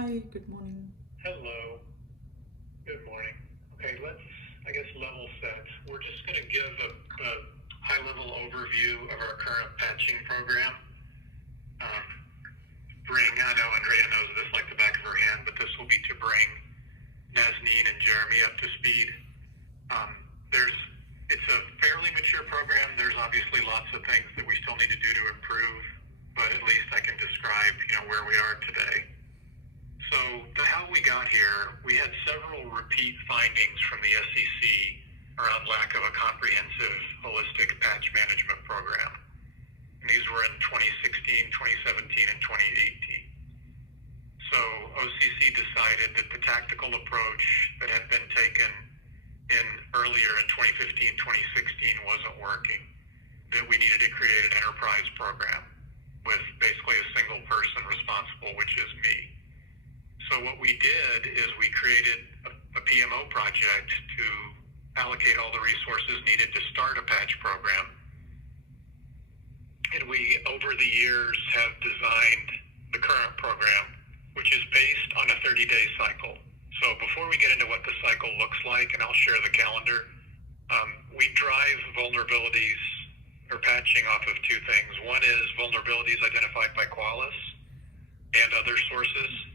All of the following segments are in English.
Hi, good morning. Hello. Good morning. Okay, let's, I guess, level set. We're just going to give a high-level overview of our current patching program. Um, I know Andrea knows this like the back of her hand, but this will be to bring Nazneen and Jeremy up to speed. Um, there's, it's a fairly mature program. There's obviously lots of things that we still need to do to improve, but at least I can describe, where we are today. So how we got here, we had several repeat findings from the SEC around lack of a comprehensive holistic patch management program. And these were in 2016, 2017, and 2018. So OCC decided that the tactical approach that had been taken earlier in 2015, 2016 wasn't working, that we needed to create an enterprise program with basically a single person responsible, which is me. So what we did is we created a PMO project to allocate all the resources needed to start a patch program. And we, over the years, have designed the current program, which is based on a 30-day cycle. So before we get into what the cycle looks like, and I'll share the calendar, we drive vulnerabilities or patching off of two things. One is vulnerabilities identified by Qualys and other sources.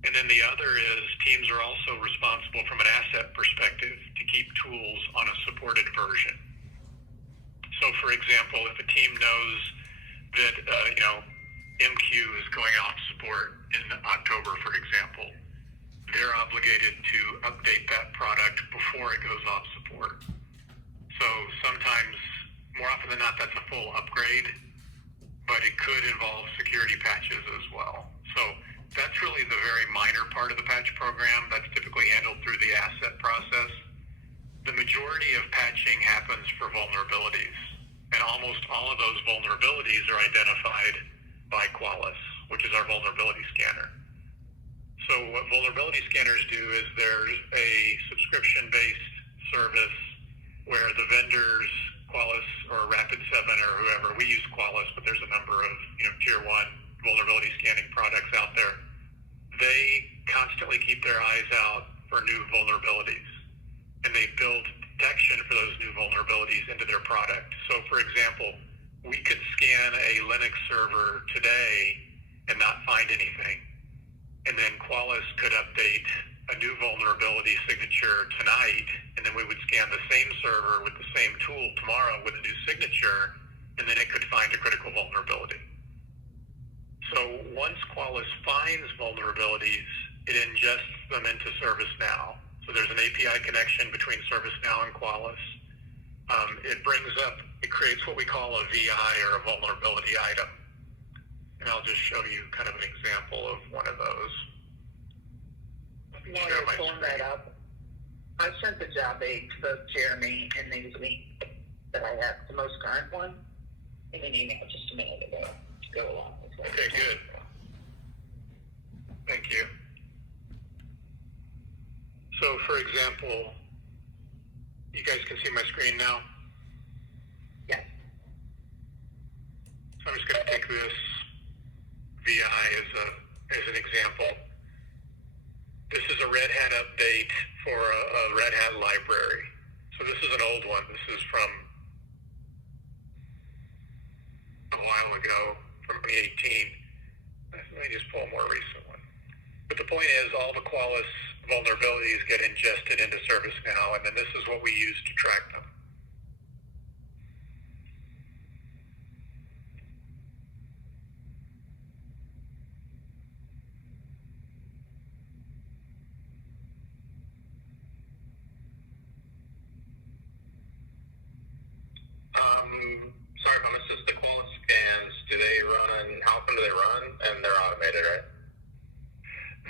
And then the other is teams are also responsible from an asset perspective to keep tools on a supported version. So for example, if a team knows that, MQ is going off support in October, for example, they're obligated to update that product before it goes off support. So sometimes, more often than not, that's a full upgrade, but it could involve security patches as well. So that's really the very minor part of the patch program. That's typically handled through the asset process. The majority of patching happens for vulnerabilities, and almost all of those vulnerabilities are identified by Qualys, which is our vulnerability scanner. So what vulnerability scanners do is there's a subscription-based service where the vendors, Qualys or Rapid7 or whoever, we use Qualys, but there's a number of tier one vulnerability scanning products out there. They constantly keep their eyes out for new vulnerabilities, and they build detection for those new vulnerabilities into their product. So for example, we could scan a Linux server today and not find anything, and then Qualys could update a new vulnerability signature tonight, and then we would scan the same server with the same tool tomorrow with a new signature, and then it could find a critical vulnerability. So once Qualys finds vulnerabilities, it ingests them into ServiceNow. So there's an API connection between ServiceNow and Qualys. It creates what we call a VI or a vulnerability item. And I'll just show you kind of an example of one of those. While you're pulling that up, I sent the job aid to both Jeremy and Naomi that I have, the most current one, in an email just a minute ago to go along with it. Okay, good. Thank you. So, for example, you guys can see my screen now? Yes. So I'm just going to take this VI as an example. This is a Red Hat update for a Red Hat library. So this is an old one. This is from a while ago, from 2018. Let me just pull a more recent one. But the point is, all the Qualys vulnerabilities get ingested into ServiceNow, and then this is what we use to track them. Sorry, but it's just the Qualys scans. How often do they run? And they're automated, right?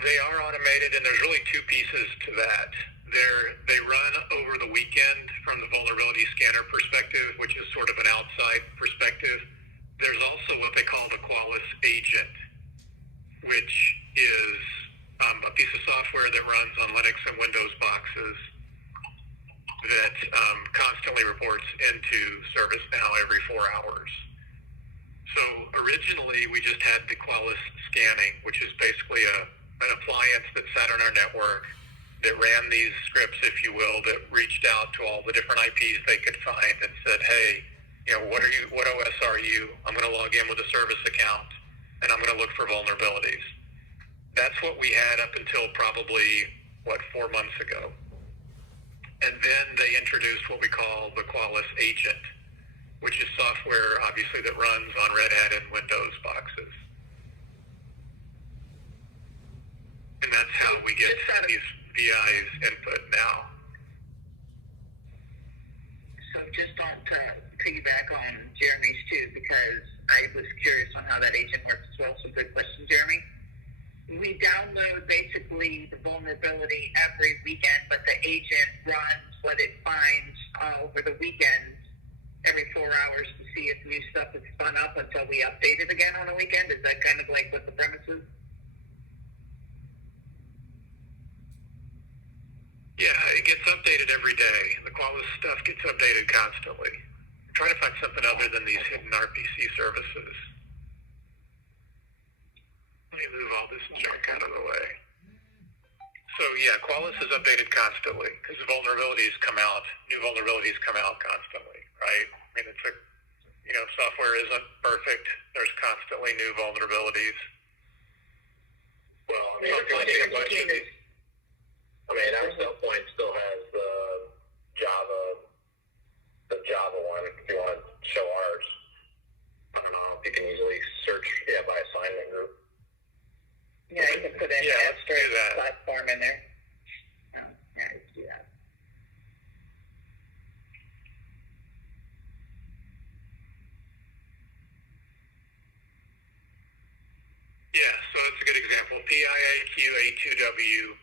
They are automated, and there's really two pieces to that. They run over the weekend from the vulnerability scanner perspective, which is sort of an outside perspective. There's also what they call the Qualys agent, which is a piece of software that runs on Linux and Windows boxes that constantly reports into ServiceNow every 4 hours. So originally we just had the Qualys scanning, which is basically an appliance that sat on our network that ran these scripts, if you will, that reached out to all the different IPs they could find and said, hey, what OS are you? I'm going to log in with a service account and I'm going to look for vulnerabilities. That's what we had up until probably, 4 months ago. And then they introduced what we call the Qualys agent, which is software, obviously, that runs on Red Hat and Windows boxes. And that's how we get these VI's input now. So just on to piggyback on Jeremy's too, because I was curious on how that agent works as well. So good question, Jeremy. We download basically the vulnerability every weekend, but the agent runs what it finds over the weekend every 4 hours to see if new stuff is spun up until we update it again on the weekend. Is that kind of like what the premise is? Yeah, it gets updated every day. The Qualys stuff gets updated constantly. Try to find something other than these hidden RPC services. Let me move all this junk out of the way. So yeah, Qualys is updated constantly because new vulnerabilities come out constantly, right? I mean, software isn't perfect. There's constantly new vulnerabilities. Well, our cell point still has the Java one. If you want to show ours, I don't know if you can easily search by assignment group. Yeah, you can put in let's do that. platform in there. Oh, yeah, let's do that. Yeah, so that's a good example. PIAQ A2W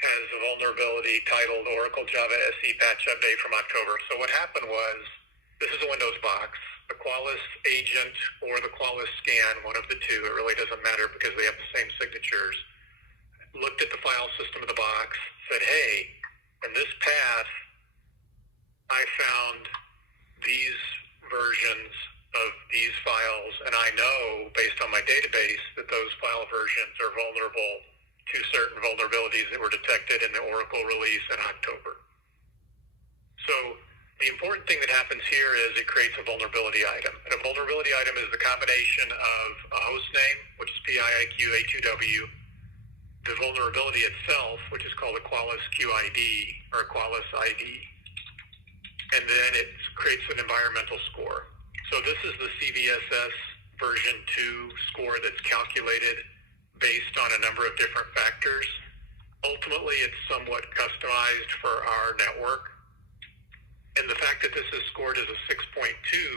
has a vulnerability titled Oracle Java SE Patch Update from October. So what happened was, this is a Windows box. The Qualys agent or the Qualys scan, one of the two, it really doesn't matter because they have the same signatures, looked at the file system of the box, said, hey, in this path, I found these versions of these files, and I know, based on my database, that those file versions are vulnerable to certain vulnerabilities that were detected in the Oracle release in October. So the important thing that happens here is it creates a vulnerability item. And a vulnerability item is the combination of a host name, which is PIIQ A2W, the vulnerability itself, which is called a Qualys QID or a Qualys ID, and then it creates an environmental score. So this is the CVSS version 2 score that's calculated based on a number of different factors. Ultimately, it's somewhat customized for our network. And the fact that this is scored as a 6.2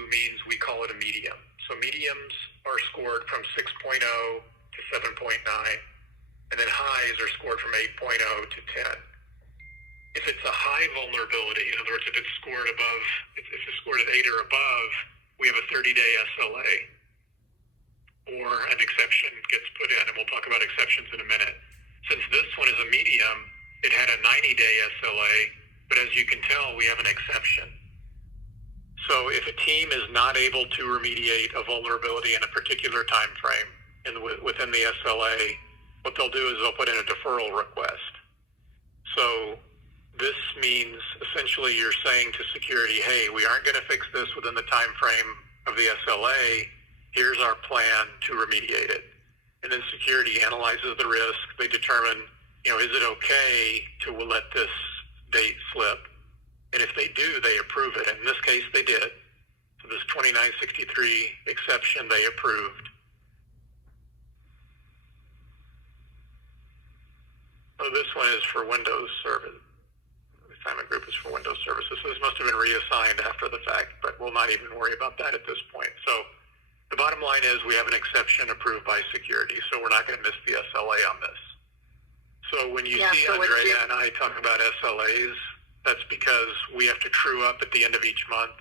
means we call it a medium. So mediums are scored from 6.0 to 7.9, and then highs are scored from 8.0 to 10. If it's a high vulnerability, in other words, if it's scored at 8 or above, we have a 30-day SLA, or an exception gets put in, and we'll talk about exceptions in a minute. Since this one is a medium, it had a 90-day SLA, but as you can tell, we have an exception. So if a team is not able to remediate a vulnerability in a particular time frame within the SLA, what they'll do is they'll put in a deferral request. So this means essentially you're saying to security, hey, we aren't going to fix this within the time frame of the SLA. Here's our plan to remediate it. And then security analyzes the risk. They determine, is it okay to let this date slip? And if they do, they approve it. And in this case, they did. So this 2963 exception, they approved. So this one is for Windows service. The assignment group is for Windows services. So this must have been reassigned after the fact, but we'll not even worry about that at this point. So the bottom line is we have an exception approved by security, so we're not going to miss the SLA on this. So when you see Andrea and I talk about SLAs, that's because we have to true up at the end of each month.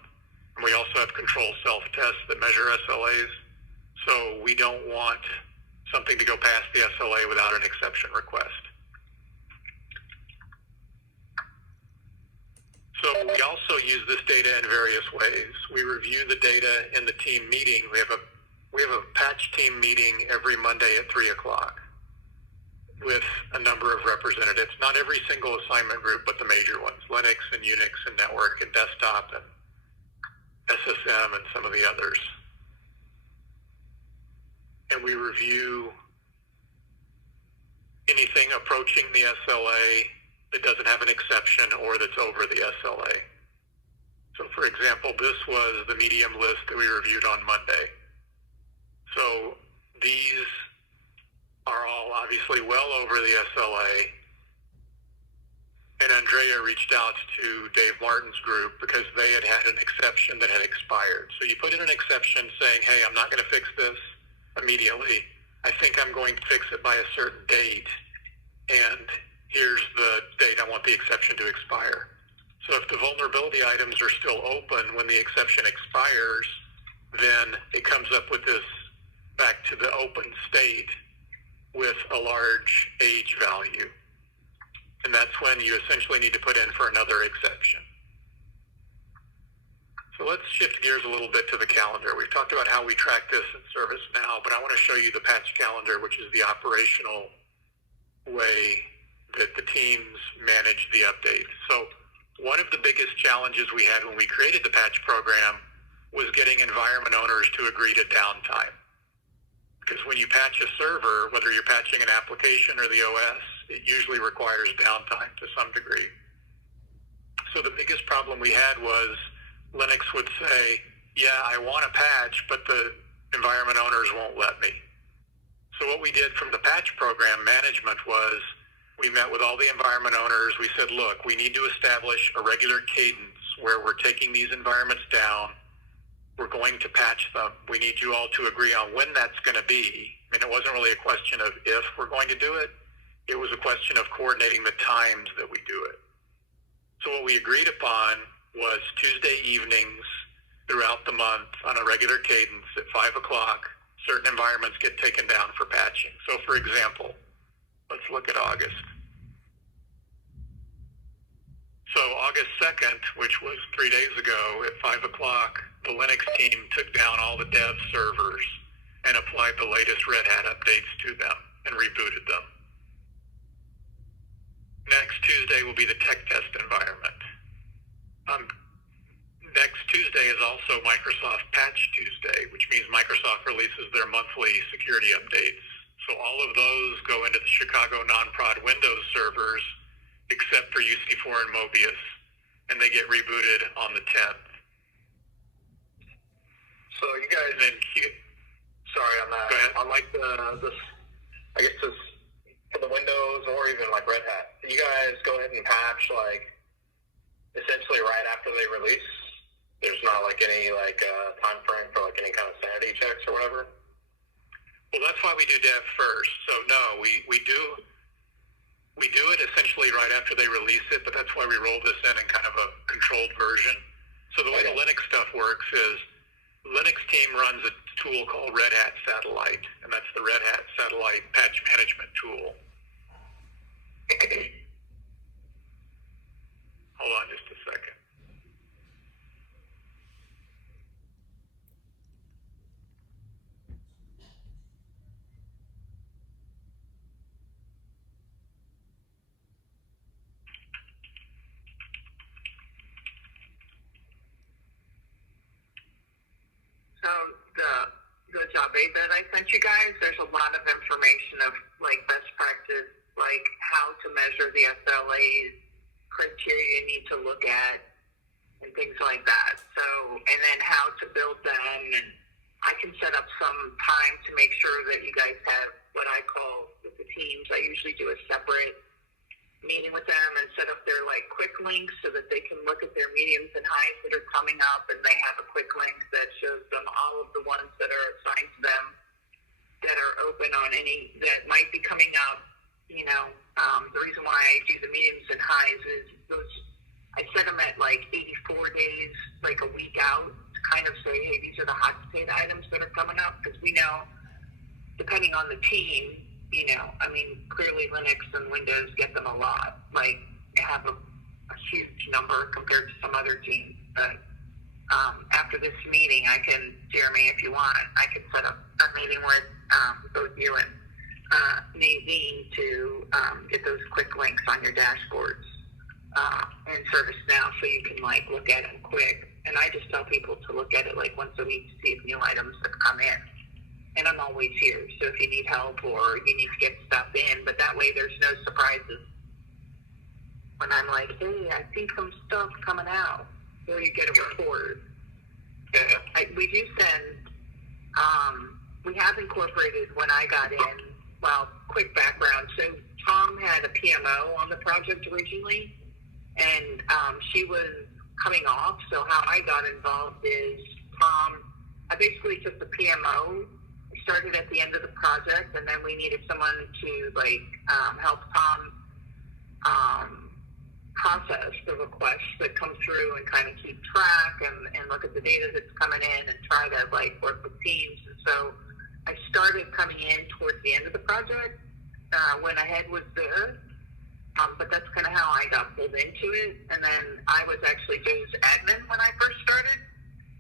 And we also have control self-tests that measure SLAs. So we don't want something to go past the SLA without an exception request. So we also use this data in various ways. We review the data in the team meeting. We have a patch team meeting every Monday at 3 o'clock. with a number of representatives, not every single assignment group, but the major ones, Linux and Unix and network and desktop and SSM and some of the others. And we review anything approaching the SLA that doesn't have an exception or that's over the SLA. So for example, this was the medium list that we reviewed on Monday. So these are all obviously well over the SLA. And Andrea reached out to Dave Martin's group because they had had an exception that had expired. So you put in an exception saying, hey, I'm not going to fix this immediately. I think I'm going to fix it by a certain date. And here's the date I want the exception to expire. So if the vulnerability items are still open when the exception expires, then it comes up with this back to the open state with a large age value. And that's when you essentially need to put in for another exception. So let's shift gears a little bit to the calendar. We've talked about how we track this in ServiceNow, but I want to show you the patch calendar, which is the operational way that the teams manage the updates. So one of the biggest challenges we had when we created the patch program was getting environment owners to agree to downtime. Because when you patch a server, whether you're patching an application or the OS, it usually requires downtime to some degree. So the biggest problem we had was Linux would say, yeah, I want a patch, but the environment owners won't let me. So what we did from the patch program management was we met with all the environment owners. We said, look, we need to establish a regular cadence where we're taking these environments down. We're going to patch them. We need you all to agree on when that's going to be. I mean, it wasn't really a question of if we're going to do it. It was a question of coordinating the times that we do it. So what we agreed upon was Tuesday evenings throughout the month on a regular cadence at 5 o'clock, certain environments get taken down for patching. So for example, let's look at August. So August 2nd, which was 3 days ago at 5 o'clock, the Linux team took down all the dev servers and applied the latest Red Hat updates to them and rebooted them. Next Tuesday will be the tech test environment. Next Tuesday is also Microsoft Patch Tuesday, which means Microsoft releases their monthly security updates. So all of those go into the Chicago non-prod Windows servers, except for UC4 and Mobius, and they get rebooted on the 10th. So you guys, sorry on that. Go ahead. On like this, I guess this for the Windows or even like Red Hat, you guys go ahead and patch like essentially right after they release. There's not like any like time frame for like any kind of sanity checks or whatever. Well, that's why we do dev first. So no, we do it essentially right after they release it, but that's why we roll this in kind of a controlled version. So the way the Linux stuff works is Linux team runs a tool called Red Hat Satellite, and that's the Red Hat Satellite patch management tool. Hold on just a second. So the job aid that I sent you guys, there's a lot of information of like best practice, like how to measure the SLAs, criteria you need to look at, and things like that. So, and then how to build them, and I can set up some time to make sure that you guys have what I call with the teams. I usually do a separate meeting with them and set up their like quick links so that they can look at their mediums and highs that are coming up, and they have a quick link that shows them all of the ones that are assigned to them that are open on any that might be coming up. You know, the reason why I do the mediums and highs is those I set them at like 84 days, like a week out, to kind of say, hey, these are the hot potato items that are coming up, because we know, depending on the team, you know, I mean, clearly Linux and Windows get them a lot, like have a huge number compared to some other teams. But after this meeting, I can, Jeremy, if you want, I can set up a meeting with both you and Nadine to get those quick links on your dashboards in ServiceNow so you can like look at them quick. And I just tell people to look at it like once a week to see if new items have come in. And I'm always here, so if you need help or you need to get stuff in, but that way there's no surprises. When I'm like, hey, I think some stuff's coming out, or you get a report. Yeah. We do send, we have incorporated when I got in, well, quick background. So Tom had a PMO on the project originally, and she was coming off. So how I got involved is I basically took the PMO, started at the end of the project, and then we needed someone to help Tom process the requests that come through and kind of keep track and look at the data that's coming in and try to work with teams. And so I started coming in towards the end of the project when Ahead was there. But that's kind of how I got pulled into it. And then I was actually Joe's admin when I first started.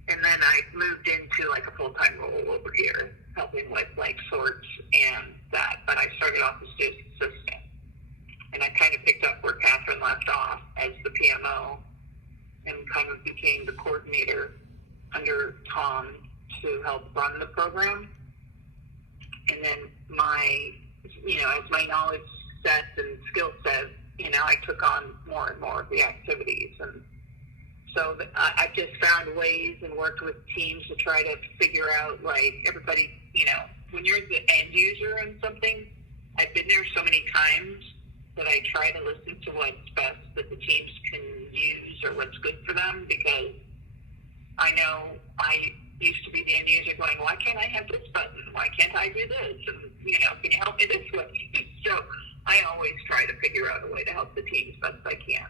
And then I moved into a full-time role over here, helping with sorts and that. But I started off as Joe's assistant. And I kind of picked up where Catherine left off as the PMO and kind of became the coordinator under Tom to help run the program. And then as my knowledge set and skill set, I took on more and more of the activities. And so I've just found ways and worked with teams to try to figure out, everybody, when you're the end user in something, I've been there so many times that I try to listen to what's best that the teams can use or what's good for them, because I know I used to be the end user going, why can't I have this button? Why can't I do this? And, can you help me this way? So I always try to figure out a way to help the team as best I can.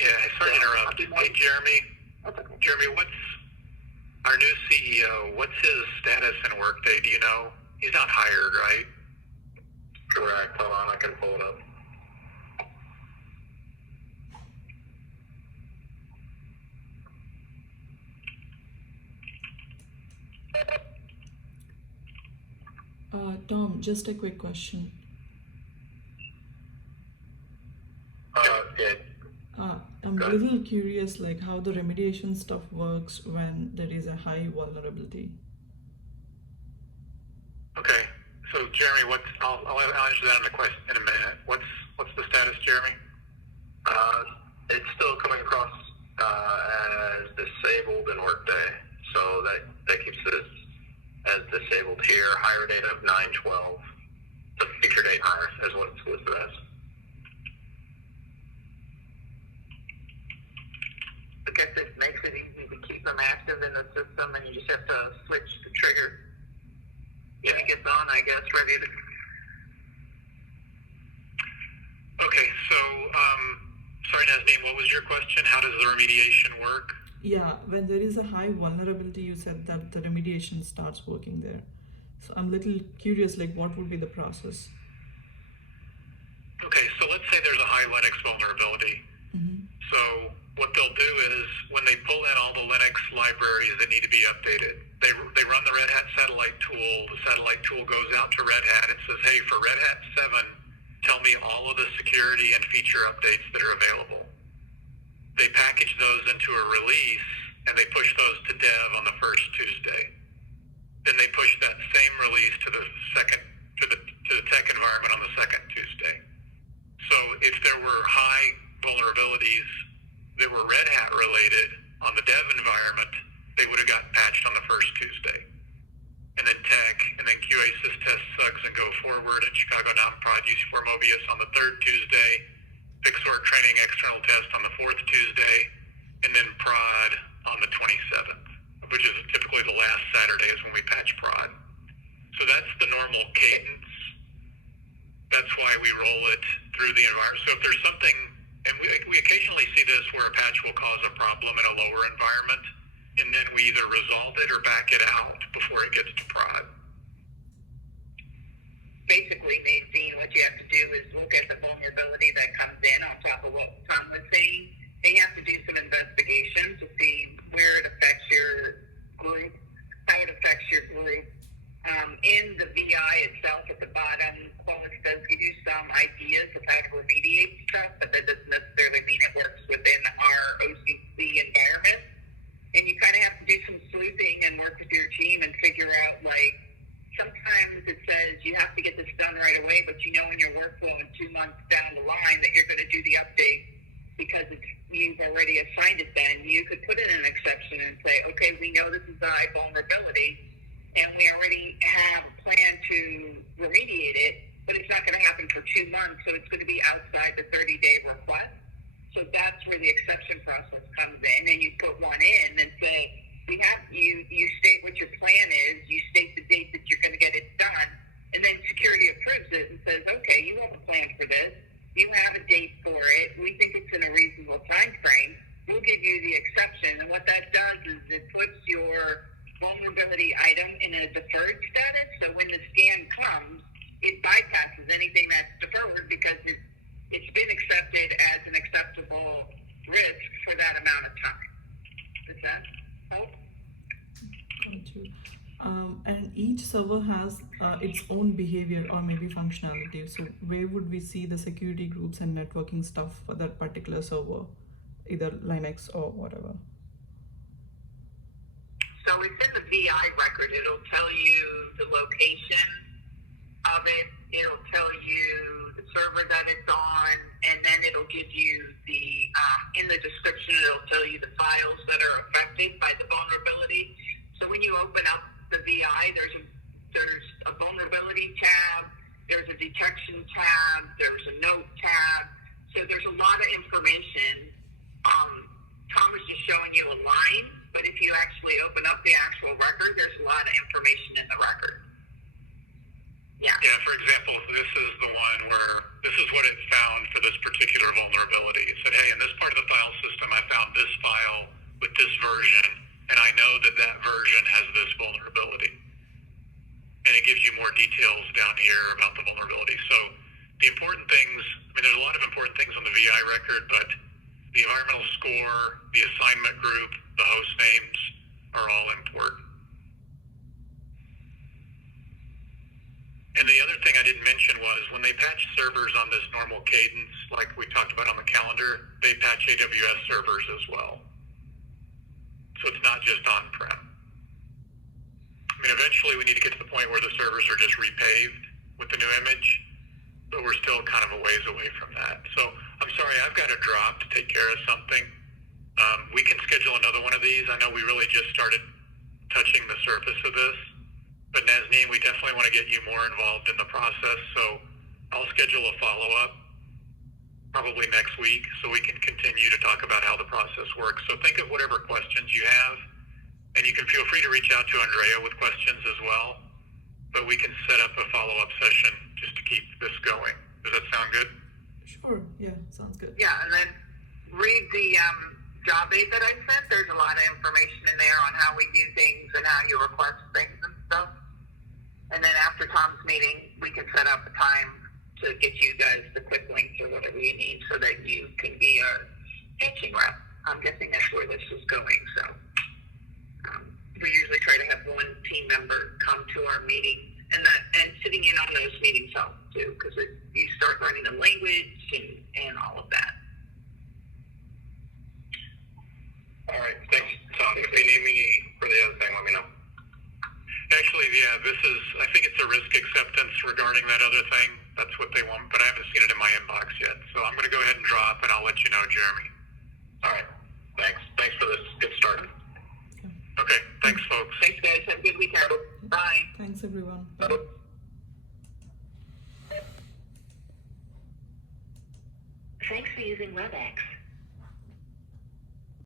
Yeah, sorry to interrupt. Hey, Jeremy. Okay. Jeremy, what's our new CEO? What's his status in Workday? Do you know? He's not hired, right? Correct. Hold on, I can pull it up. Tom, just a quick question. Yeah. I'm a little curious, how the remediation stuff works when there is a high vulnerability. Okay. So, Jeremy, I'll answer that in a minute. What's the status, Jeremy? It's still coming across as disabled in Workday, so that keeps it as disabled here. Hire date of 9/12. The future date hire is what it's listed as. I guess it makes it easy to keep them active in the system, and you just have to switch the trigger. When it gets on, I guess, ready to. Okay, so, sorry, Nazneen, what was your question? How does the remediation work? Yeah, when there is a high vulnerability, you said that the remediation starts working there. So I'm a little curious, what would be the process? Okay, so let's say there's a high Linux vulnerability. Mm-hmm. So what they'll do is when they pull in all the Linux libraries that need to be updated, they run the Red Hat satellite tool. The satellite tool goes out to Red Hat. It says, hey, for Red Hat 7, tell me all of the security and feature updates that are available. They package those into a release, and they push those to dev on the first Tuesday. Then they push that same release to the tech environment on the second Tuesday. So if there were high vulnerabilities that were Red Hat related on the dev environment, they would have gotten patched on the first Tuesday. And then tech, and then QA sys test sucks and go forward, and Chicago non-prod use for Mobius on the third Tuesday, Pixor training external test on the fourth Tuesday, and then prod on the 27th, which is typically the last Saturday is when we patch prod. So that's the normal cadence. That's why we roll it through the environment. So if there's something, and we occasionally see this where a patch will cause a problem in a lower environment, and then we either resolve it or back it out before it gets to prod. Basically, Nadine, what you have to do is look at the vulnerability that comes in on top of what Tom was saying. They have to do some investigation to see where it affects your group, how it affects your group. In the VI itself at the bottom, but you know in your workflow in 2 months down the line that you're going to do the update because you've already assigned it then, you could put in an exception and say, okay, we know this is a high vulnerability, and we already have a plan to remediate it, but it's not going to happen for 2 months, so it's going to be outside the 30-day request. So that's where the exception process comes in, and you put one in and say, you state what your plan is, you state the date that you're going to get it done, and then security approves it and says, okay, you have a plan for this, you have a date for it, we think it's in a reasonable time frame, we'll give you the exception. And what that does is it puts your vulnerability item in a deferred status, so when the scan comes, it bypasses anything that's deferred because it's been accepted as an acceptable risk for that amount of time. Does that help? Got you. And each server has its own behavior or maybe functionality. So where would we see the security groups and networking stuff for that particular server, either Linux or whatever? So it's in the VI record. It'll tell you the location of it. It'll tell you the server that it's on, and then it'll give you in the description, it'll tell you the files that are affected by the vulnerability. So when you open up the VI, there's a vulnerability tab, there's a detection tab, there's a note tab. So there's a lot of information. Tom is just showing you a line, but if you actually open up the actual record, there's a lot of information in the record. Yeah. Yeah, for example, this is the one where this is what it found for this particular vulnerability. It said, hey, in this part of the file system, I found this file with this version, and I know that that version has this vulnerability. And it gives you more details down here about the vulnerability. So the important things, there's a lot of important things on the VI record, but the environmental score, the assignment group, the host names are all important. And the other thing I didn't mention was when they patch servers on this normal cadence, like we talked about on the calendar, they patch AWS servers as well. So it's not just on-prem. Eventually we need to get to the point where the servers are just repaved with the new image, but we're still kind of a ways away from that. So I'm sorry, I've got to drop to take care of something. We can schedule another one of these. I know we really just started touching the surface of this. But Nazneen, we definitely want to get you more involved in the process, so I'll schedule a follow-up probably next week so we can continue to talk about how the process works. So think of whatever questions you have, and you can feel free to reach out to Andrea with questions as well, but we can set up a follow-up session just to keep this going. Does that sound good? Sure, yeah, sounds good. Yeah, and then read the job aid that I sent. There's a lot of information in there on how we do things and how you request things and stuff. And then after Tom's meeting, we can set up a time to get you guys the quick links or whatever you need so that you can be our pitching rep. I'm guessing that's where this is going. So we usually try to have one team member come to our meeting, and sitting in on those meetings helps too, because you start learning the language and all of that. All right, thanks, Tom. If you need me for the other thing, let me know. Actually, yeah, I think it's a risk acceptance regarding that other thing. That's what they want, but I haven't seen it in my inbox yet. So I'm going to go ahead and drop, and I'll let you know, Jeremy. All right, thanks. Thanks for this. Get started. Okay, thanks, folks. Thanks, guys. Have a good weekend. Bye. Thanks, everyone. Bye. Thanks for using WebEx.